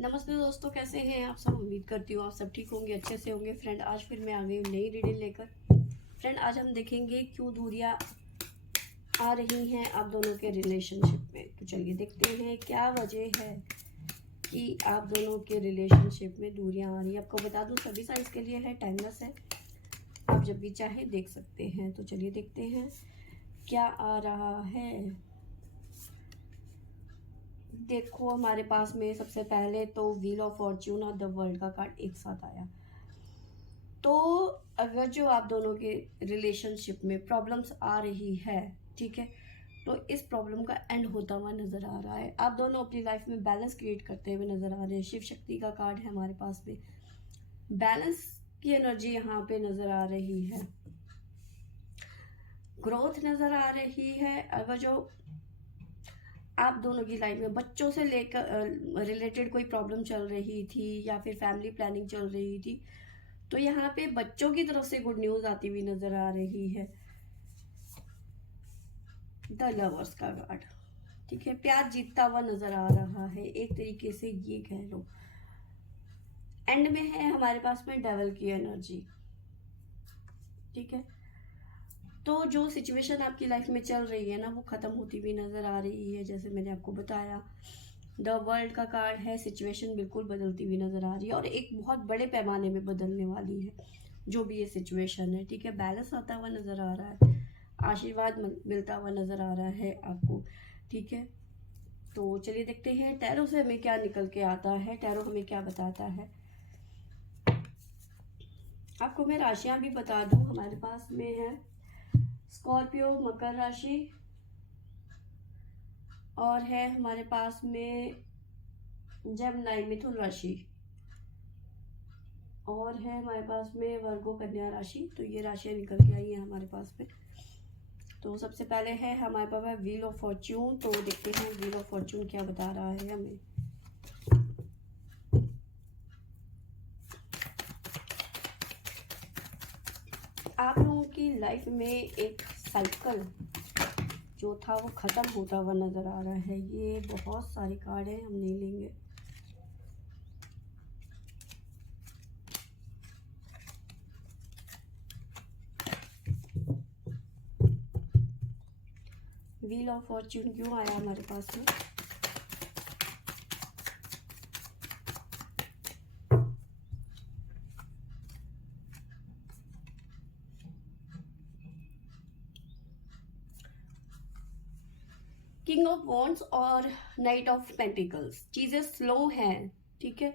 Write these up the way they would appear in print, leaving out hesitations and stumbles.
नमस्ते दोस्तों, कैसे हैं आप सब। उम्मीद करती हूँ आप सब ठीक होंगे, अच्छे से होंगे। फ्रेंड, आज फिर मैं आ गई हूँ नई रीडिंग लेकर। फ्रेंड, आज हम देखेंगे क्यों दूरियां आ रही हैं आप दोनों के रिलेशनशिप में। तो चलिए देखते हैं क्या वजह है कि आप दोनों के रिलेशनशिप में दूरियां आ रही हैं। आपको बता दूँ सभी साइज के लिए है, टाइमलेस है, आप जब भी चाहे देख सकते हैं। तो चलिए देखते हैं क्या आ रहा है। देखो, हमारे पास में सबसे पहले तो व्हील ऑफ फॉर्च्यून और द वर्ल्ड का कार्ड एक साथ आया। तो अगर जो आप दोनों के रिलेशनशिप में प्रॉब्लम्स आ रही है, ठीक है, तो इस प्रॉब्लम का एंड होता हुआ नजर आ रहा है। आप दोनों अपनी लाइफ में बैलेंस क्रिएट करते हुए नजर आ रहे हैं। शिव शक्ति का कार्ड है हमारे पास में, बैलेंस की एनर्जी यहाँ पे नजर आ रही है, ग्रोथ नजर आ रही है। अगर जो आप दोनों की लाइफ में बच्चों से लेकर रिलेटेड कोई प्रॉब्लम चल रही थी या फिर फैमिली प्लानिंग चल रही थी, तो यहाँ पे बच्चों की तरफ से गुड न्यूज आती हुई नजर आ रही है। द लवर्स का कार्ड, ठीक है, प्यार जीतता हुआ नजर आ रहा है, एक तरीके से ये कह लो। एंड में है हमारे पास में डेविल की एनर्जी, ठीक है। तो जो सिचुएशन आपकी लाइफ में चल रही है ना, वो खत्म होती हुई नजर आ रही है। जैसे मैंने आपको बताया, द वर्ल्ड का कार्ड है, सिचुएशन बिल्कुल बदलती हुई नजर आ रही है और एक बहुत बड़े पैमाने में बदलने वाली है जो भी ये सिचुएशन है, ठीक है। बैलेंस आता हुआ नजर आ रहा है, आशीर्वाद मिलता हुआ नजर आ रहा है आपको, ठीक है। तो चलिए देखते हैं टैरो से हमें क्या निकल के आता है, टैरो हमें क्या बताता है। आपको मैं राशियां भी बता दूं, हमारे पास में है स्कॉर्पियो मकर राशि, और है हमारे पास में जेमिनी मिथुन राशि, और है हमारे पास में वर्गो कन्या राशि। तो ये राशियां निकल के आई हैं हमारे पास में। तो सबसे पहले है हमारे पास है व्हील ऑफ फॉर्च्यून। तो देखते हैं व्हील ऑफ फॉर्च्यून क्या बता रहा है हमें। आप लोगों की लाइफ में एक साइकिल जो था वो खत्म होता हुआ नजर आ रहा है। ये बहुत सारे कार्ड हैं, हम नहीं लेंगे। व्हील ऑफ फॉर्च्यून क्यों आया हमारे पास में? किंग ऑफ वॉन्ड्स और नाइट ऑफ पेंटिकल्स। चीजें स्लो हैं, ठीक है,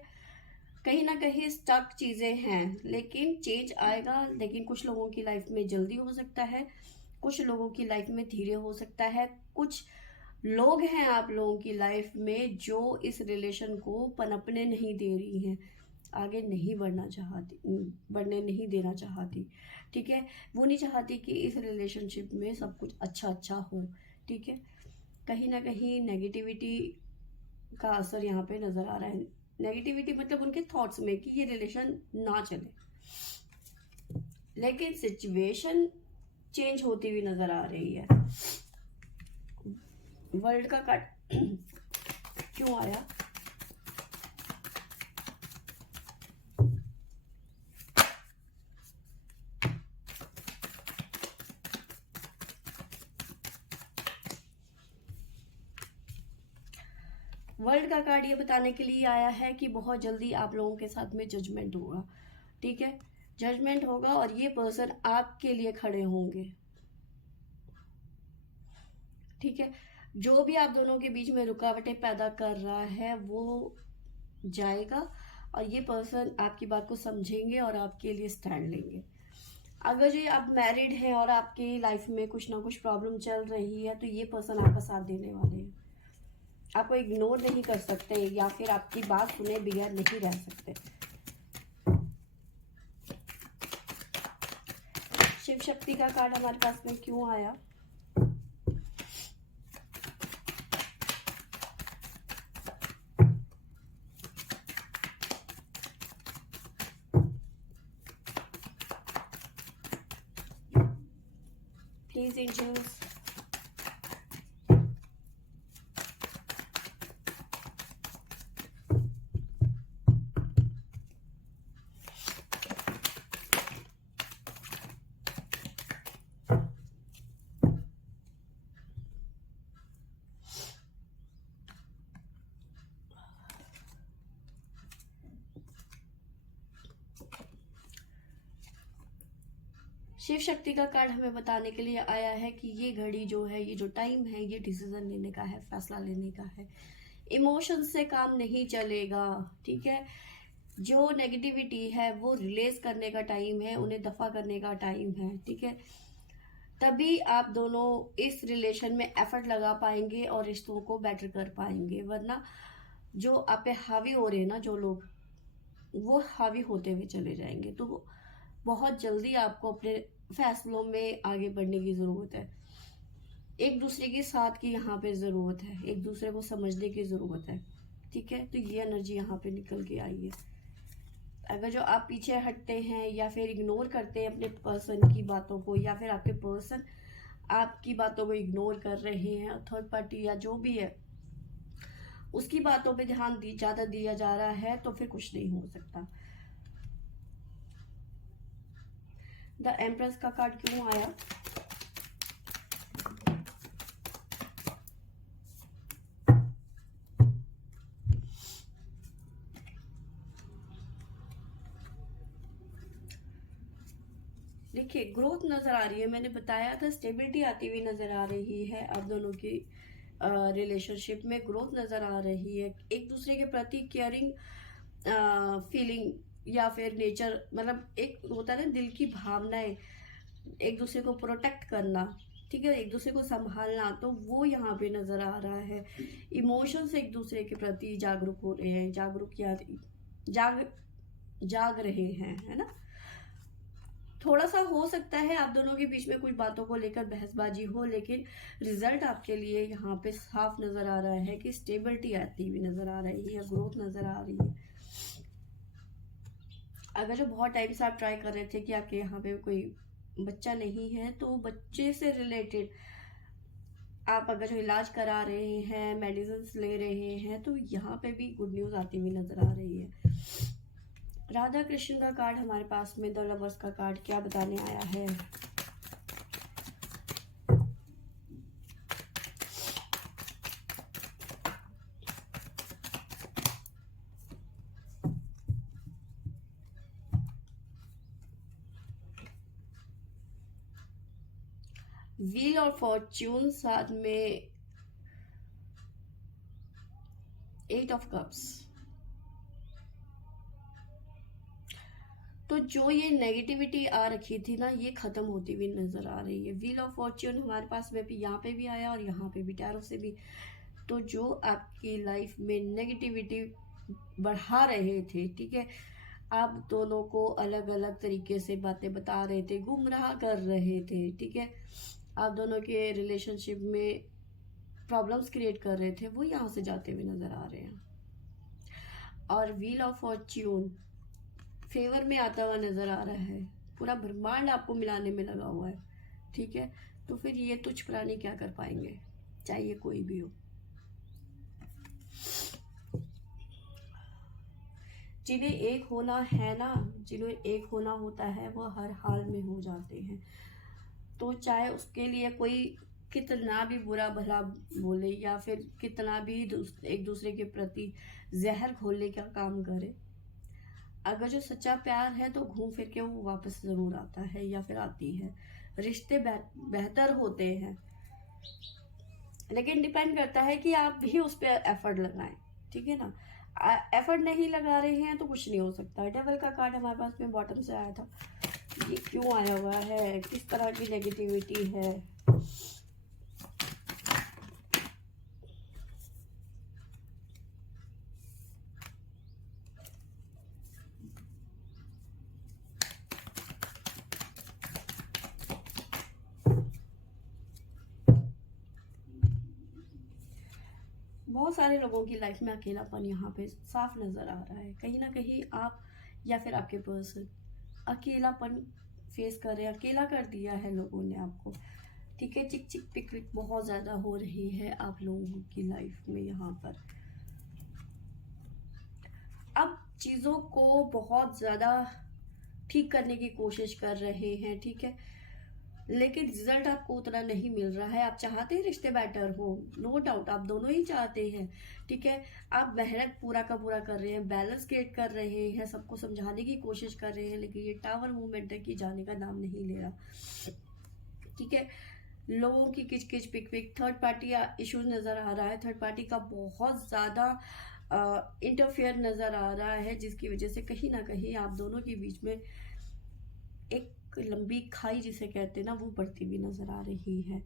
कहीं ना कहीं स्टक चीजें हैं, लेकिन चेंज आएगा। लेकिन कुछ लोगों की लाइफ में जल्दी हो सकता है, कुछ लोगों की लाइफ में धीरे हो सकता है। कुछ लोग हैं आप लोगों की लाइफ में जो इस रिलेशन को पनपने नहीं दे रही हैं, आगे नहीं बढ़ना चाहती, बढ़ने नहीं देना चाहती, ठीक है। वो नहीं चाहती कि इस रिलेशनशिप में सब कुछ अच्छा अच्छा हो, ठीक है। कहीं ना कहीं नेगेटिविटी का असर यहाँ पे नजर आ रहा है। नेगेटिविटी मतलब उनके थॉट्स में कि ये रिलेशन ना चले, लेकिन सिचुएशन चेंज होती हुई नजर आ रही है। वर्ल्ड का कार्ड क्यों आया? वर्ल्ड का कार्ड ये बताने के लिए आया है कि बहुत जल्दी आप लोगों के साथ में जजमेंट होगा, ठीक है। जजमेंट होगा और ये पर्सन आपके लिए खड़े होंगे, ठीक है। जो भी आप दोनों के बीच में रुकावटें पैदा कर रहा है वो जाएगा और ये पर्सन आपकी बात को समझेंगे और आपके लिए स्टैंड लेंगे। अगर ये आप मैरिड हैं और आपकी लाइफ में कुछ ना कुछ प्रॉब्लम चल रही है, तो ये पर्सन आपका साथ देने वाले हैं, आपको इग्नोर नहीं कर सकते या फिर आपकी बात सुने बगैर नहीं रह सकते। शिव शक्ति का कार्ड हमारे पास में क्यों आया? प्लीज एंजल्स, शिव शक्ति का कार्ड हमें बताने के लिए आया है कि ये घड़ी जो है, ये जो टाइम है, ये डिसीजन लेने का है, फैसला लेने का है। इमोशन से काम नहीं चलेगा, ठीक है। जो नेगेटिविटी है वो रिलीज करने का टाइम है, उन्हें दफा करने का टाइम है, ठीक है। तभी आप दोनों इस रिलेशन में एफर्ट लगा पाएंगे और रिश्तों को बेटर कर पाएंगे। वरना जो आप पे हावी हो रहे हैं ना जो लोग, वो हावी होते हुए चले जाएंगे। तो बहुत जल्दी आपको अपने फैसलों में आगे बढ़ने की ज़रूरत है। एक दूसरे के साथ की यहाँ पे ज़रूरत है, एक दूसरे को समझने की ज़रूरत है, ठीक है। तो ये एनर्जी यहाँ पे निकल के आई है। अगर जो आप पीछे हटते हैं या फिर इग्नोर करते हैं अपने पर्सन की बातों को, या फिर आपके पर्सन आपकी बातों को इग्नोर कर रहे हैं, थर्ड पार्टी या जो भी है उसकी बातों पे ध्यान ज़्यादा दिया जा रहा है, तो फिर कुछ नहीं हो सकता। द एम्प्रेस का कार्ड क्यों आया? देखिए, ग्रोथ नजर आ रही है। मैंने बताया था स्टेबिलिटी आती हुई नजर आ रही है। आप दोनों की रिलेशनशिप में ग्रोथ नजर आ रही है। एक दूसरे के प्रति केयरिंग फीलिंग या फिर नेचर, मतलब एक होता है ना दिल की भावनाएं, एक दूसरे को प्रोटेक्ट करना, ठीक है, एक दूसरे को संभालना, तो वो यहाँ पे नजर आ रहा है। इमोशंस एक दूसरे के प्रति जागरूक हो रहे हैं, जाग रहे हैं, है ना। थोड़ा सा हो सकता है आप दोनों के बीच में कुछ बातों को लेकर बहसबाजी हो, लेकिन रिजल्ट आपके लिए यहाँ पे साफ नजर आ रहा है कि स्टेबिलिटी आती हुई नजर आ रही है, ग्रोथ नजर आ रही है। अगर जो बहुत टाइम से आप ट्राई कर रहे थे कि आपके यहाँ पे कोई बच्चा नहीं है, तो बच्चे से रिलेटेड आप अगर जो इलाज करा रहे हैं, मेडिसिन ले रहे हैं, तो यहाँ पे भी गुड न्यूज आती हुई नजर आ रही है। राधा कृष्ण का कार्ड हमारे पास में, द लवर्स का कार्ड क्या बताने आया है? व्हील और फॉर्च्यून, साथ में 8 ऑफ कप्स। तो जो ये नेगेटिविटी आ रखी थी ना, ये खत्म होती हुई नजर आ रही है। व्हील ऑफ फॉर्च्यून हमारे पास में भी यहाँ पे भी आया और यहाँ पे भी, टैरो से भी। तो जो आपकी लाइफ में नेगेटिविटी बढ़ा रहे थे, ठीक है, आप दोनों को अलग अलग तरीके से बातें बता रहे थे, गुमराह कर रहे थे, ठीक है, आप दोनों के रिलेशनशिप में प्रॉब्लम्स क्रिएट कर रहे थे, वो यहाँ से जाते हुए नजर आ रहे हैं। और व्हील ऑफ फॉर्च्यून फेवर में आता हुआ नजर आ रहा है। पूरा ब्रह्मांड आपको मिलाने में लगा हुआ है, ठीक है। तो फिर ये तुच्छ प्राणी क्या कर पाएंगे, चाहे कोई भी हो। जिन्हें एक होना है ना, जिन्हें एक होना होता है, वो हर हाल में हो जाते हैं। तो चाहे उसके लिए कोई कितना भी बुरा भला बोले, या फिर कितना भी एक दूसरे के प्रति जहर घोलने का काम करे, अगर जो सच्चा प्यार है तो घूम फिर के वो वापस जरूर आता है या फिर आती है। रिश्ते बेहतर होते हैं, लेकिन डिपेंड करता है कि आप भी उस पर एफर्ट लगाएं, ठीक है ना। एफर्ट नहीं लगा रहे हैं तो कुछ नहीं हो सकता। डेविल का कार्ड हमारे पास में बॉटम से आया था, ये क्यों आया हुआ है, किस तरह की नेगेटिविटी है? बहुत सारे लोगों की लाइफ में अकेलापन यहाँ पे साफ नजर आ रहा है। कहीं ना कहीं आप या फिर आपके पर्सन अकेलापन फेस कर रहे हैं, अकेला कर दिया है लोगों ने आपको, ठीक है। चिक चिक पिक पिक बहुत ज़्यादा हो रही है आप लोगों की लाइफ में यहाँ पर। अब चीज़ों को बहुत ज़्यादा ठीक करने की कोशिश कर रहे हैं, ठीक है। लेकिन रिजल्ट आपको उतना नहीं मिल रहा है। आप चाहते हैं रिश्ते बेटर हो, नो डाउट आप दोनों ही चाहते हैं, ठीक है। आप मेहनत पूरा का पूरा कर रहे हैं, बैलेंस क्रिएट कर रहे हैं, सबको समझाने की कोशिश कर रहे हैं, लेकिन ये टावर मूवमेंट है कि जाने का नाम नहीं ले रहा, ठीक है। लोगों की किच किच पिक पिक, थर्ड पार्टी इश्यूज नज़र आ रहा है, थर्ड पार्टी का बहुत ज़्यादा इंटरफेयर नज़र आ रहा है, जिसकी वजह से कहीं ना कहीं आप दोनों के बीच में एक लंबी खाई जिसे कहते हैं ना, वो बढ़ती भी नज़र आ रही है।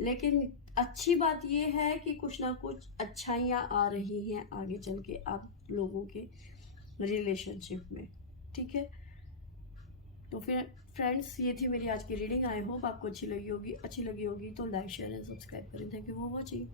लेकिन अच्छी बात ये है कि कुछ ना कुछ अच्छाइयाँ आ रही हैं आगे चल के आप लोगों के रिलेशनशिप में, ठीक है। तो फिर फ्रेंड्स, ये थी मेरी आज की रीडिंग। आई होप आपको अच्छी लगी होगी तो लाइक शेयर एंड सब्सक्राइब करें। Thank you for watching.